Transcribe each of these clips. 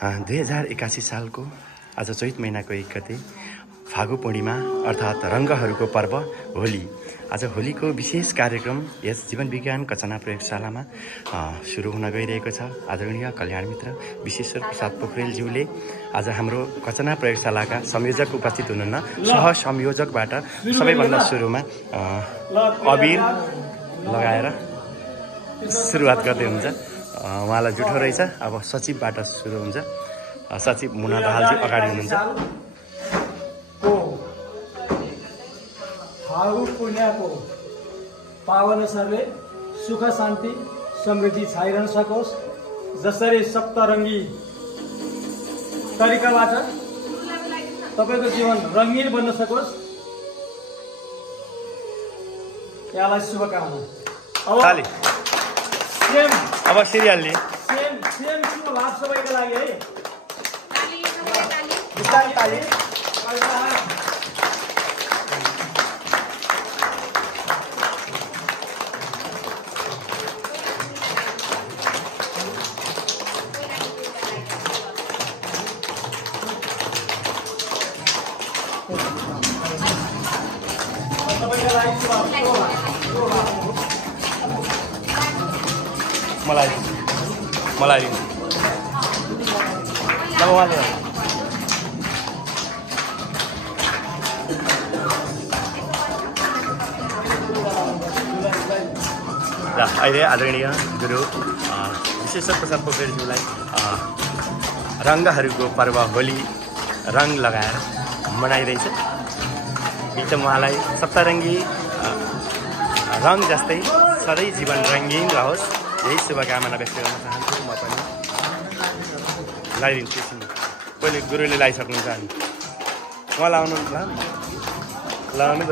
2081 सालको आज चैत महिनाको 1 गते फागु पूर्णिमा अर्थात् रङ्गहरूको पर्व होली। आज होलीको विशेष कार्यक्रम यस जीवन विज्ञान कचना प्रयोगशालामा सुरु हुन गइरहेको छ। आदरणीय कल्याण मित्र विश्वेश्वर प्रसाद पोखरेलज्यूले आज हाम्रो कचना प्रयोगशालाका संयोजक उपस्थित हुनुहुन्न। सह संयोजकबाट सबैभन्दा सुरुमा अबिर लगाएर सुरुवात गर्दै हुन्छ। उहाँलाई जुठो रहेछ। अब सचिवबाट सुरु हुन्छ। सचिव मुना दाहालजी अगाडि हुनुहुन्छ। फागु पूर्णिमाको पावन अवसरले सुख शान्ति समृद्धि छाइरहन सकोस्, जसरी सप्तरङ्गी तरिकाबाट तपाईको जीवन रङ्गीन बन्न सकोस्, यहाँलाई शुभकामना। अब सिरियलले सेम शुभ लाभ सबैका लागि है। मलाई अहिले आदरणीय गुरु विश्वेश्वर प्रसाद पोखरेलज्यूलाई रङ्गहरूको पर्व होली रङ लगाएर मनाइरहेछ। एकदम उहाँलाई सप्तरङ्गी रङ जस्तै सधैँ जीवन रङ्गीन रहोस्, यही शुभकामना व्यक्त गर्न चाहन्छु। म पनि लगाइदिन्छु। पहिले गुरुले लगाइसक्नुहुन्छ अनि उहाँ लाउनु लाउनु त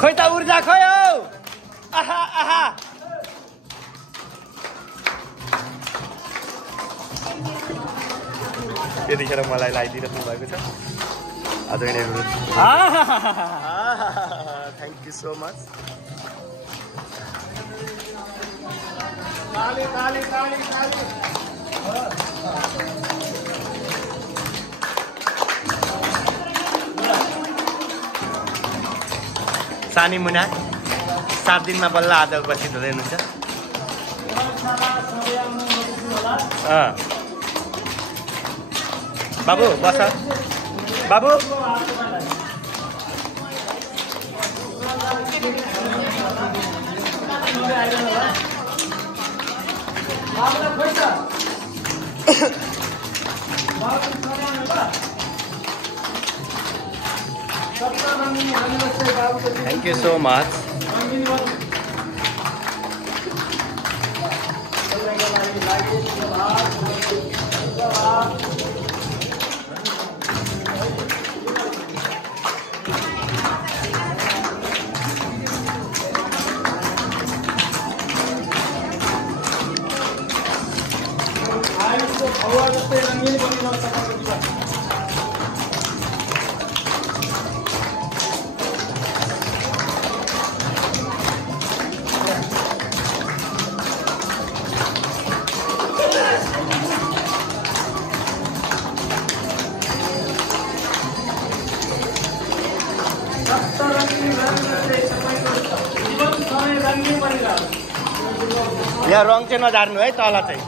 खोइ त ऊर्जा खोयो। आहा आहा यतिखेर मलाई लगाइदिइराख्नु भएको छ आदरणीय गुरु। Thank you so much. सानी मुना 7 दिनमा बल्ल आज उपस्थित हुँदै हुनुहुन्छ। बाबु बस बाबु। Thank you so much. यहाँ रङ चाहिँ नझार्नु है, तल चाहिँ।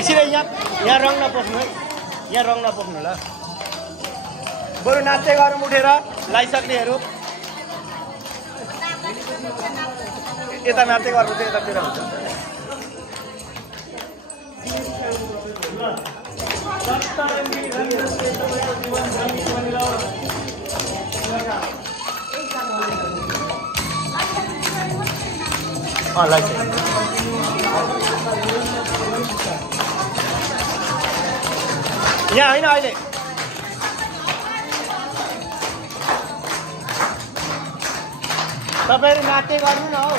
एकछिन यहाँ रङ नपोख्नु है, यहाँ रङ नपोख्नु ल। बरु नाच्दै गरौँ उठेर लगाइसक्नेहरू। यता मार्दै गर्नु चाहिँ यतातिर हुन्छ यहाँ होइन अहिले तपाईँहरू नाच्दै गर्नु न हौ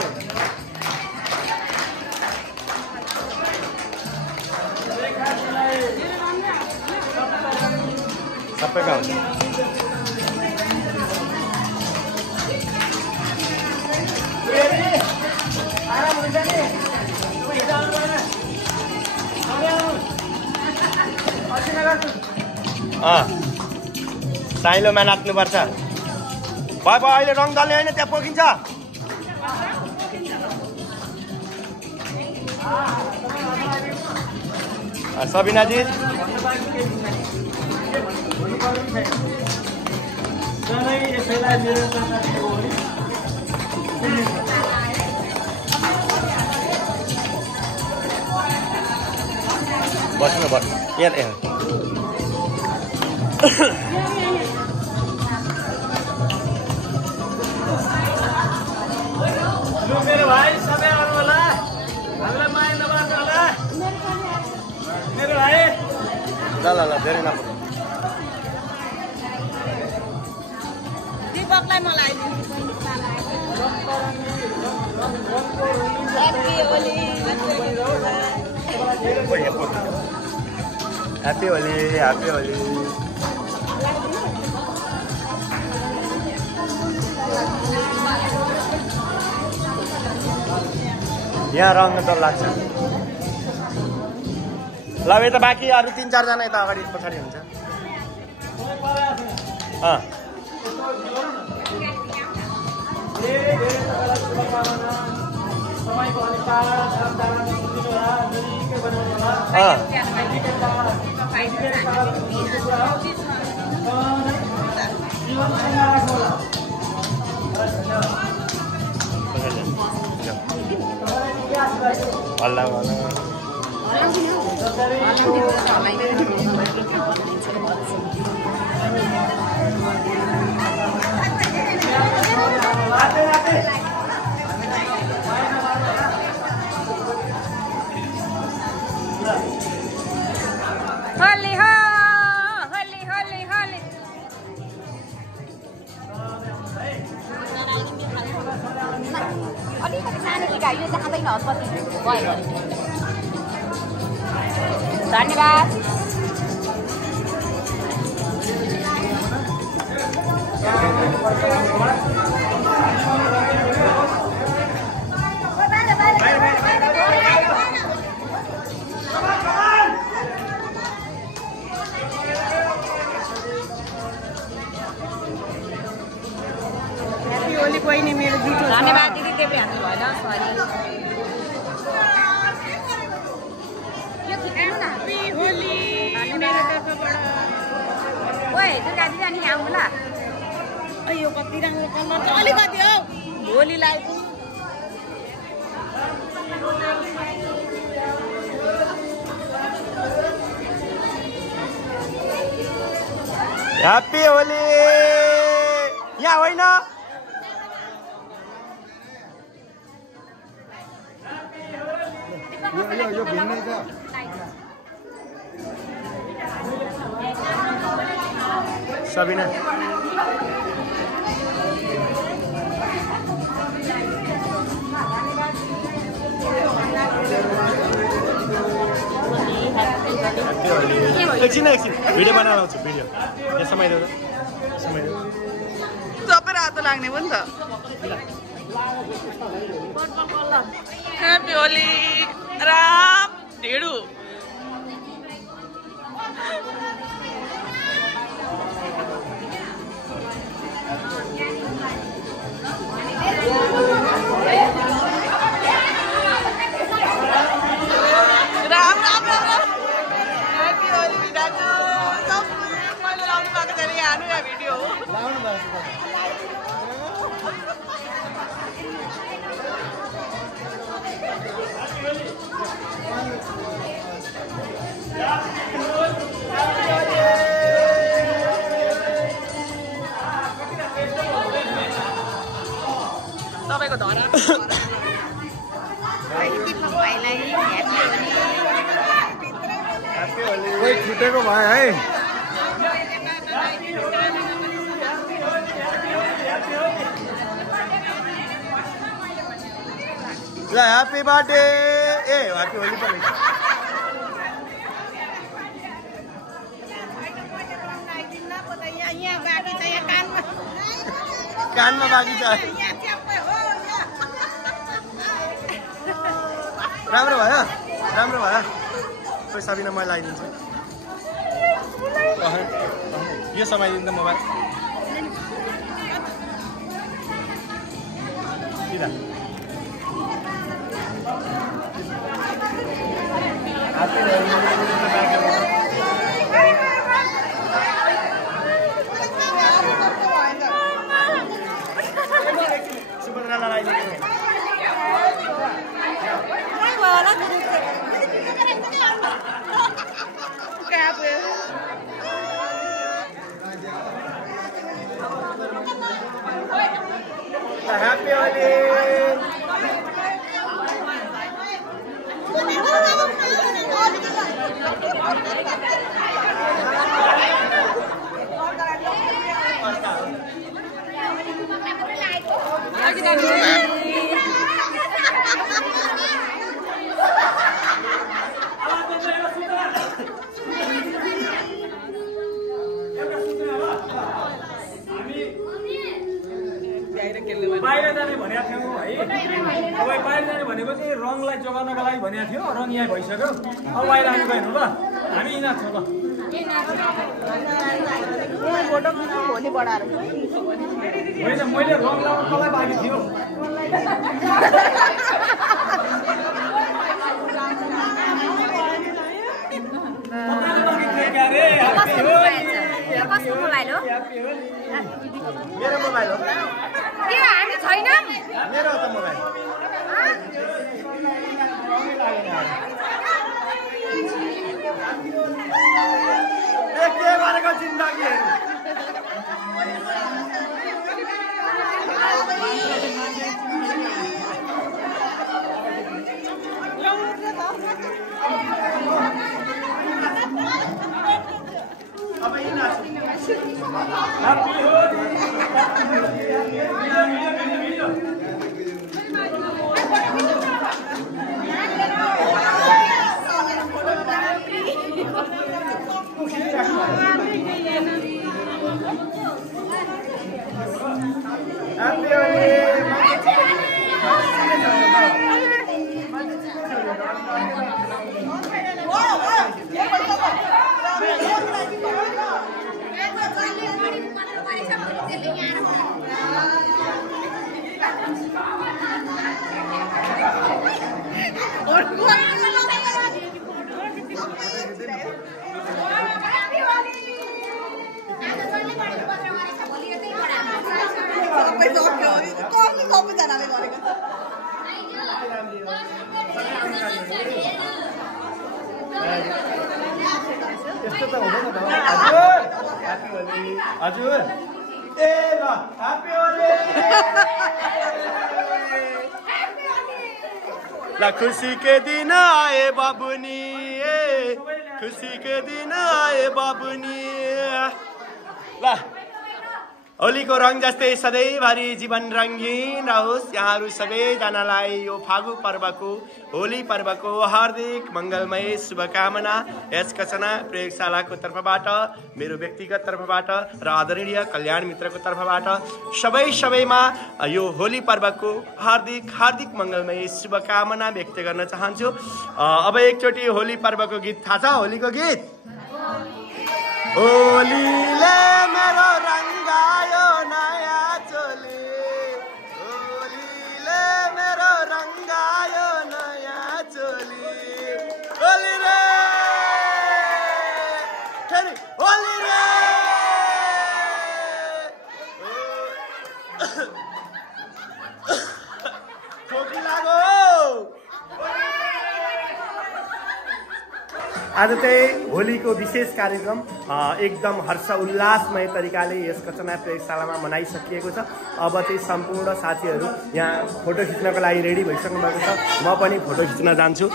सबैको हुन्छ साइलोमा नाच्नुपर्छ भयो अहिले रङ दल्ने होइन त्यहाँ पोखिन्छ सबिनाजी बस्नु बस्नु यहाँ मेरो भाइ सबै आउनु होला हामीलाई माया नमार्नु होला मेरो भाइ ल ल ल धेरै नपर्छ दीपकलाई मलाई happy Holi happy Holi happy Holi यहाँ रङ त लाग्छ ल यता बाँकी अरू 3-4 जना यता अगाडि पछाडि हुन्छ हल्ला होली हो होली होली होली अलिकति सानो गाई जाँदैन हस्पति भयो धन्यवाद कोही नि मेरो जुठो धन्यवाद दिदी देब्रे हान्नु भएन सरी यो खिच्नु न होली मेरो तर्फबाट ओए दुर्गा दिदी अनि आउनु ल अयो कति राम्रो कलर छ अलिकति हौ होलीलाई ह्याप्पी होली यहाँ होइन यो भिन्नै छ सबिना एकछिन भिडियो बनाएर आउँछु भिडियो यहाँ समय देऊ समय देऊ सबै रातो लाग्ने पनि त ह्याप्पी होली राम ढेडु राम राम राम ह्याप्पी होली दाजु मैले लाउनु भएको छैन यहाँ हानु यहाँ भिडियो हो तपाईँको धरा कोही छुटेको भयो है ल ह्याप्पी बर्थडे ए ह्याप्पी होली पनि कानमा बाँकी छ राम्रो भयो खोइ सबिना मैले लगाइदिन्छु यो समाइदिनु त मोबाइल सुभद्रालाई लगाइदिनु Happy Holi! बाहिर जाने भनेको थियौँ है अब बाहिर जाने भनेको चाहिँ रङलाई जोगाउनको लागि भनेको थियो रङ यहाँ भइसक्यो अब बाहिर आउनु गएन ल हामी यिनीहरू छौँ ल होइन मैले रङ लगाउनलाई बाँकी थियो मेरो मोबाइल हो हामी छैनौँ मेरो त मोबाइल के गरेको जिन्दगीहरू अब सबैजनाले गरेको यस्तो त हुँदैन त हजुर ए ल ह्याप्पी होली ल खुशी के दिन आए बाबुनी खुशी के दिन आए बाबुनी ल होलीको रङ जस्तै सधैँभरि जीवन रङ्गीन रहोस्। यहाँहरू सबैजनालाई यो फागु पर्वको होली पर्वको हार्दिक मङ्गलमय शुभकामना यस कचना प्रयोगशालाको तर्फबाट, मेरो व्यक्तिगत तर्फबाट र आदरणीय कल्याण मित्रको तर्फबाट सबैमा यो होली पर्वको हार्दिक हार्दिक मङ्गलमय शुभकामना व्यक्त गर्न चाहन्छु। अब एकचोटि होली पर्वको गीत थाहा छ? होलीको गीत होलीले मेरो रङ्गायो नयाँ चोली, होलीले मेरो रङ्गायो नयाँ चोली, होली रे फेरि होली रे खोकी लाग्यो। आज चाहिँ होलीको विशेष कार्यक्रम एकदम हर्ष उल्लासमय तरिकाले यस कचना प्रयोगशालामा मनाइसकिएको छ। अब चाहिँ सम्पूर्ण साथीहरू यहाँ फोटो खिच्नको लागि रेडी भइसक्नु भएको छ। म पनि फोटो खिच्न जान्छु।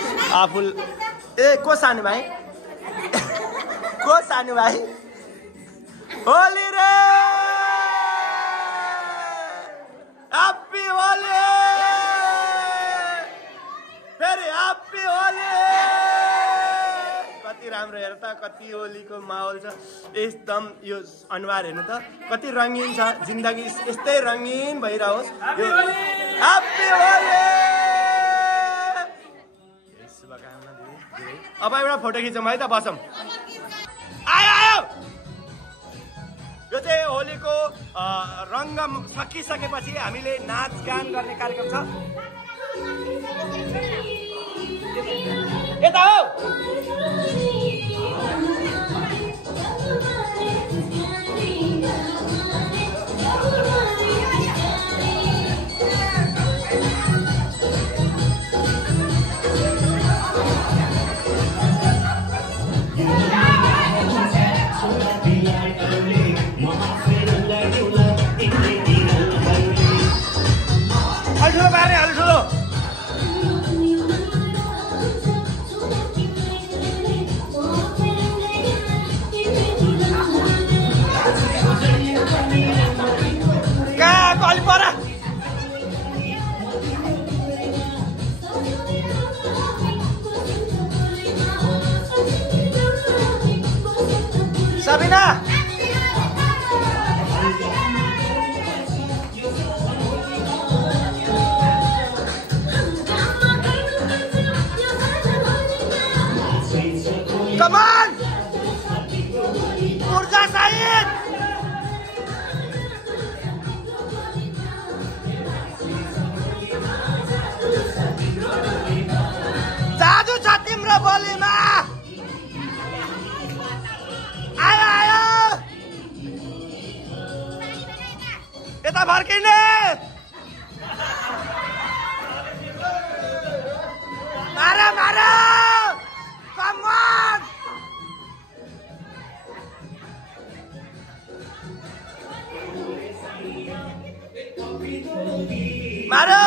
आफू को सानो भाइ को सानो भाइ होली रे ह्याप्पी होली फेरि ह्याप्पी होली। कति राम्रो हेर त कति होलीको माहौल छ। एकदम यो अनुहार हेर्नु त कति रङ्गीन छ। जिन्दगी यस्तै रङ्गीन भइरहोस्। ह्याप्पी होली। शुभकामना दिदी। अब एउटा फोटो खिचौँ है त बसौँ। आयो आयो यो चाहिँ होलीको रङ्ग सकिसकेपछि हामीले नाचगान गर्ने कार्यक्रम छ। यता हो ठुलो बारे हाल ठुलो कहाँ कल पर सबिना कमान ऊर्जा साइड जादु छ तिम्रो बोलीमा। आयो आयो यता फर्किने मारा मारा कमान मारो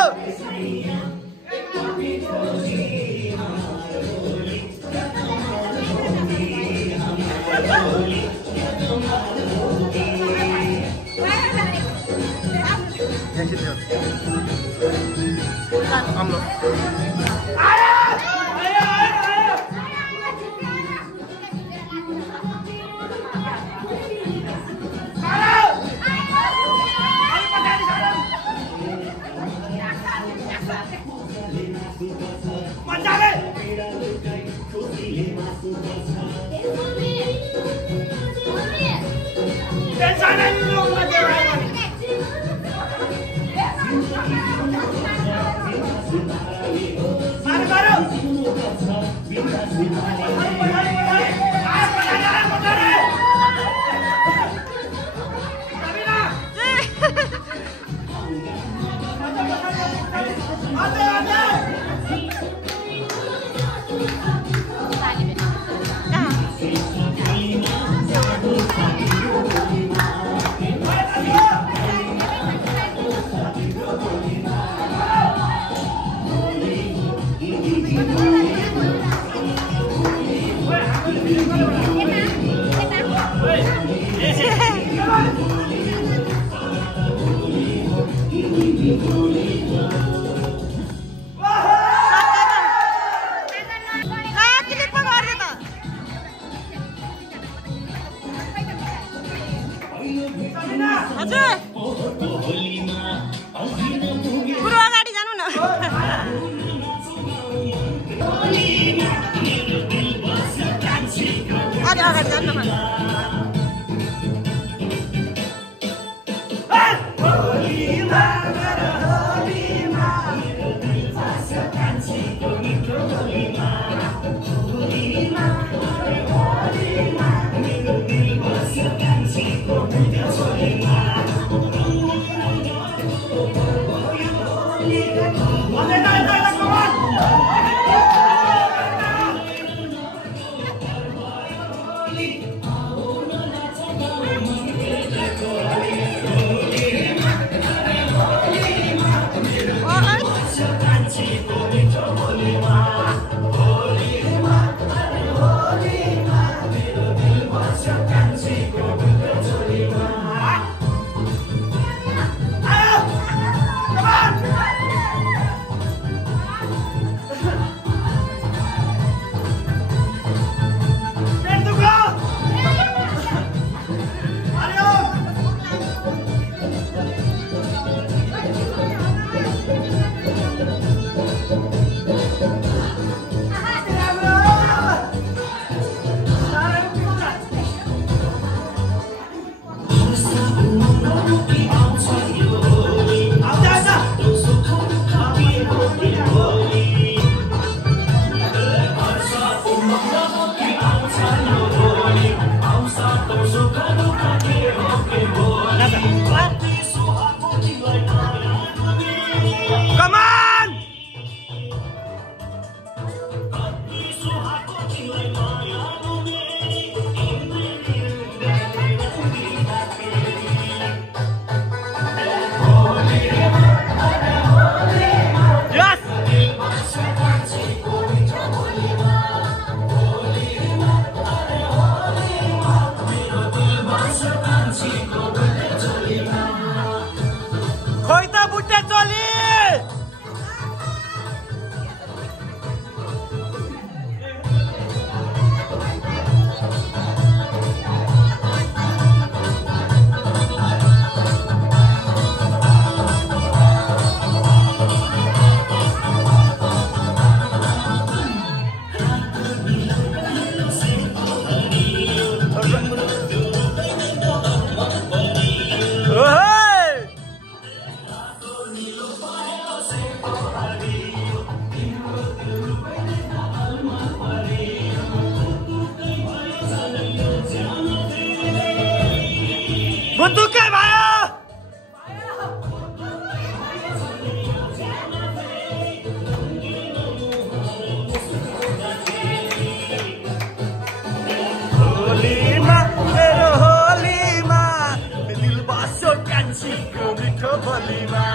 होलीमा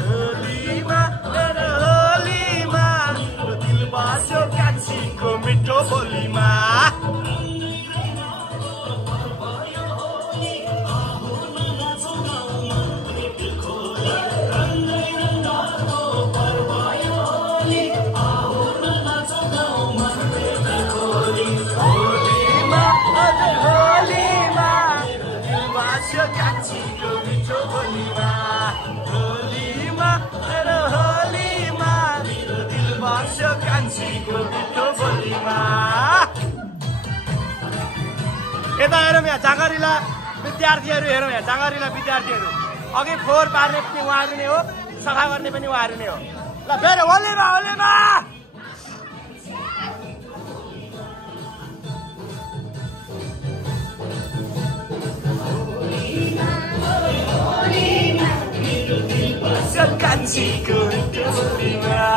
होलीमा होलीमा दिल बास्यो कान्छीको मिठो बोलीमा कान्छीको मिठो बोलीमा होलीमा होलीमा दिल बस्यो कान्छीको मिठो बोलीमा यता हेरौँ यहाँ जाँगरिला विद्यार्थीहरू हेरौँ यहाँ जाँगरिला विद्यार्थीहरू अघि फोहोर पार्ने पनि उहाँहरू नै हो सफा गर्ने पनि उहाँहरू नै हो ल फेरि होलीमा होलीमा कान्छीको मिठो बोलीमा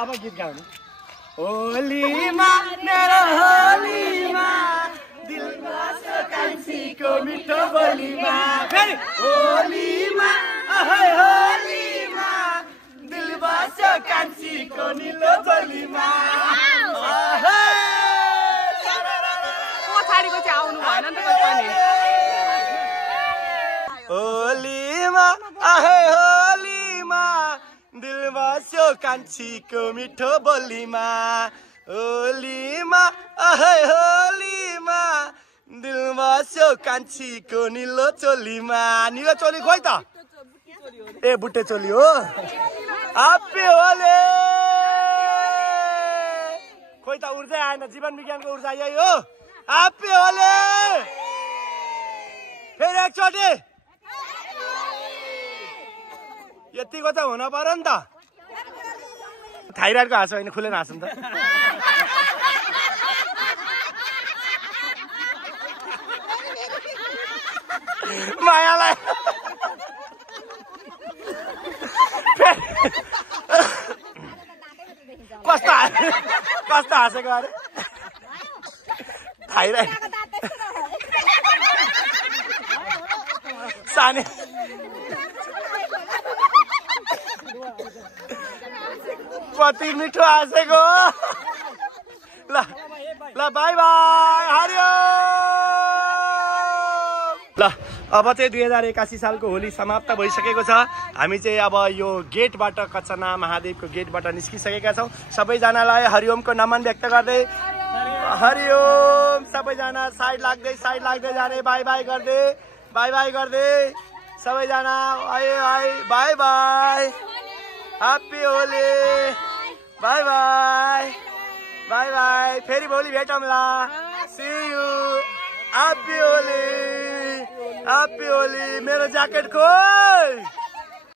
अब गीत गाउनु होलीमा मेरो होलीमा दिल बस्यो कान्छीको मिठो बोलीमा फेरि होलीमा अहै होलीमा दिल बस्यो कान्छीको निलो बोलीमा पछाडिको चाहिँ आउनु भएन नि त पनि होलीमा अहै होलीमा दिल बस्यो कान्छीको मिठो बोलीमा होलीमा अहै होलीमा दिल बस्यो कान्छीको निलो चोलीमा निलो चोली खोइ त ए बुट्टे चोली हो ह्याप्पी होली खोइ त ऊर्जा आएन जीवन विज्ञानको ऊर्जा यही हो ह्याप्पी होली फेरि एकचोटि यतिको त हुन पर्यो नि त थाइराइडको हाँसो होइन खुलेर हाँसौँ त मायालाई कस्तो हाँसेको अरे थाइराइड साने कति मिठो हाँसेको ल ल बाई बाई हरियो ल अब चाहिँ 2081 सालको होली समाप्त भइसकेको छ हामी चाहिँ अब यो गेटबाट कचना महादेवको गेटबाट निस्किसकेका छौँ सबैजनालाई हरिओमको नमन व्यक्त गर्दै हरिओम सबैजना साइड लाग्दै जाने बाई बाई गर्दै सबैजना आए by by happy Holi by by फेरि भोलि भेटौँला सी यू ह्याप्पी होली मेरो ज्याकेट खोल